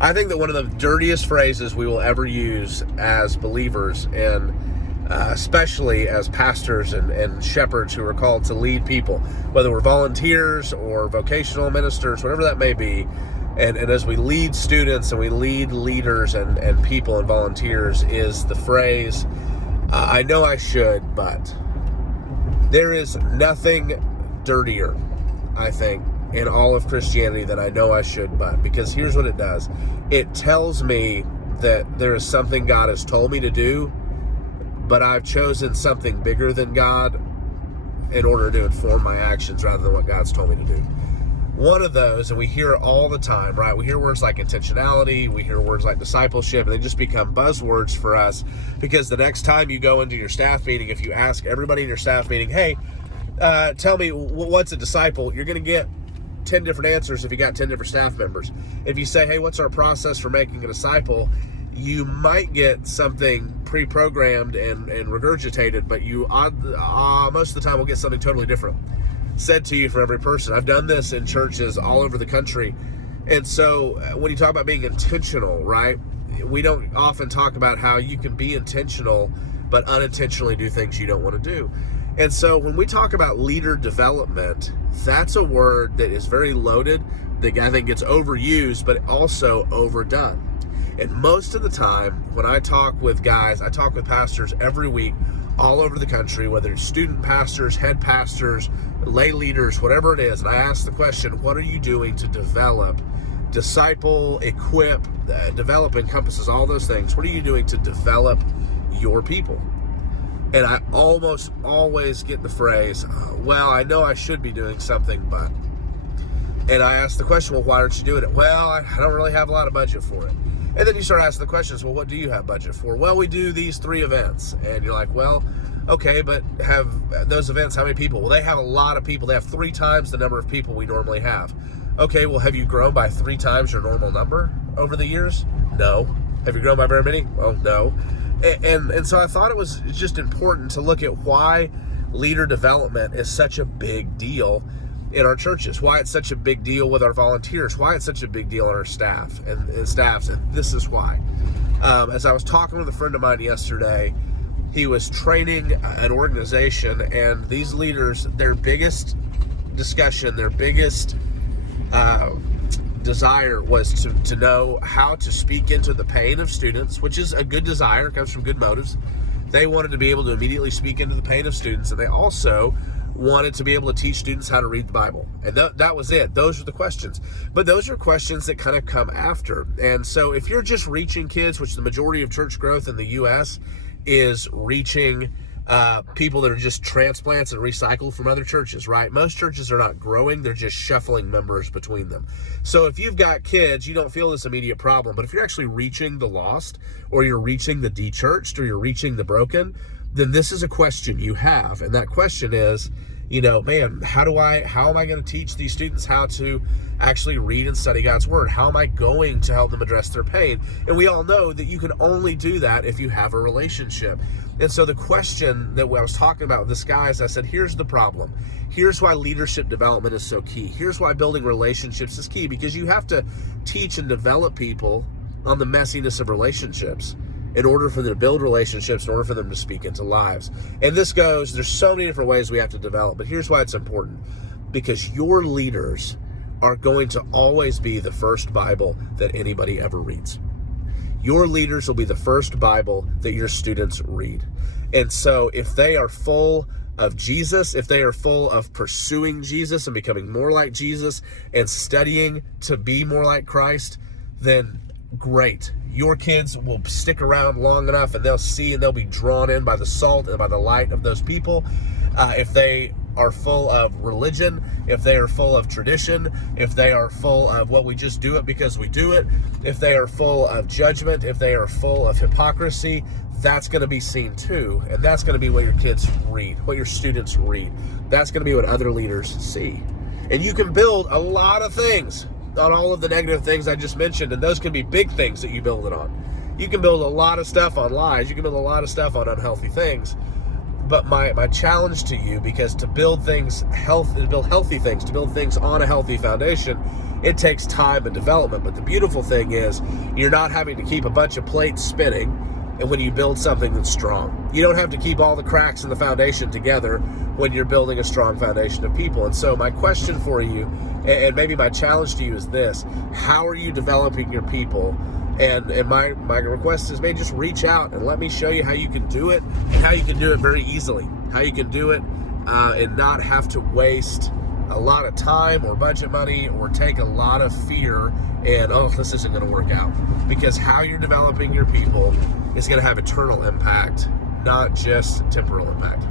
I think that one of the dirtiest phrases we will ever use as believers, and especially as pastors and shepherds who are called to lead people, whether we're volunteers or vocational ministers, whatever that may be, and as we lead students and we lead leaders and people and volunteers, is the phrase, I know I should, but. There is nothing dirtier, I think, in all of Christianity than I know I should, but. Because here's what it does. It tells me that there is something God has told me to do, but I've chosen something bigger than God in order to inform my actions rather than what God's told me to do. One of those, and we hear it all the time, right? We hear words like intentionality, we hear words like discipleship, and they just become buzzwords for us, because the next time you go into your staff meeting, if you ask everybody in your staff meeting, hey, tell me what's a disciple, you're going to get 10 different answers if you got 10 different staff members. If you say, hey, what's our process for making a disciple, you might get something pre-programmed and regurgitated, but you most of the time will get something totally different said to you for every person. I've done this in churches all over the country. And so when you talk about being intentional, right, we don't often talk about how you can be intentional but unintentionally do things you don't want to do. And so when we talk about leader development, that's a word that is very loaded, that I think gets overused, but also overdone. And most of the time when I talk with guys, I talk with pastors every week all over the country, whether it's student pastors, head pastors, lay leaders, whatever it is, and I ask the question, what are you doing to develop, disciple, equip, develop encompasses all those things. What are you doing to develop your people? And I almost always get the phrase, well, I know I should be doing something, but. And I ask the question, well, why aren't you doing it? Well, I don't really have a lot of budget for it. And then you start asking the questions, well, what do you have budget for? Well, we do these 3 events. And you're like, well, okay, but have those events, how many people? Well, they have a lot of people. They have 3 times the number of people we normally have. Okay, well, have you grown by 3 times your normal number over the years? No. Have you grown by very many? Well, no. And so I thought it was just important to look at why leader development is such a big deal in our churches, why it's such a big deal with our volunteers, why it's such a big deal in our staff and staffs, and this is why. As I was talking with a friend of mine yesterday, he was training an organization, and these leaders, their biggest discussion, their biggest desire was to know how to speak into the pain of students, which is a good desire, comes from good motives. They wanted to be able to immediately speak into the pain of students, and they also wanted to be able to teach students how to read the Bible. And that was it. Those are the questions. But those are questions that kind of come after. And so if you're just reaching kids, which the majority of church growth in the U.S. is reaching people that are just transplants and recycled from other churches, right? Most churches are not growing. They're just shuffling members between them. So if you've got kids, you don't feel this immediate problem. But if you're actually reaching the lost, or you're reaching the de-churched, or you're reaching the broken, then this is a question you have. And that question is, man, how am I going to teach these students how to actually read and study God's word? How am I going to help them address their pain? And we all know that you can only do that if you have a relationship. And so the question that I was talking about with this guy is, I said, here's the problem. Here's why leadership development is so key. Here's why building relationships is key, because you have to teach and develop people on the messiness of relationships in order for them to build relationships, in order for them to speak into lives. And this goes, there's so many different ways we have to develop, but here's why it's important. Because your leaders are going to always be the first Bible that anybody ever reads. Your leaders will be the first Bible that your students read. And so if they are full of Jesus, if they are full of pursuing Jesus and becoming more like Jesus and studying to be more like Christ, then great. Your kids will stick around long enough, and they'll see and they'll be drawn in by the salt and by the light of those people. If they are full of religion, if they are full of tradition, if they are full of, well, we just do it because we do it, if they are full of judgment, if they are full of hypocrisy, that's going to be seen too. And that's going to be what your kids read, what your students read. That's going to be what other leaders see. And you can build a lot of things on all of the negative things I just mentioned, and those can be big things that you build it on. You can build a lot of stuff on lies. You can build a lot of stuff on unhealthy things. But my challenge to you, because to build things, to build healthy things, to build things on a healthy foundation, it takes time and development. But the beautiful thing is you're not having to keep a bunch of plates spinning. And when you build something that's strong, you don't have to keep all the cracks in the foundation together when you're building a strong foundation of people. And so my question for you, and maybe my challenge to you, is this: how are you developing your people? And my request is, maybe just reach out and let me show you how you can do it, and how you can do it very easily, how you can do it and not have to waste a lot of time or budget money or take a lot of fear and, oh, this isn't going to work out. Because how you're developing your people is going to have eternal impact, not just temporal impact.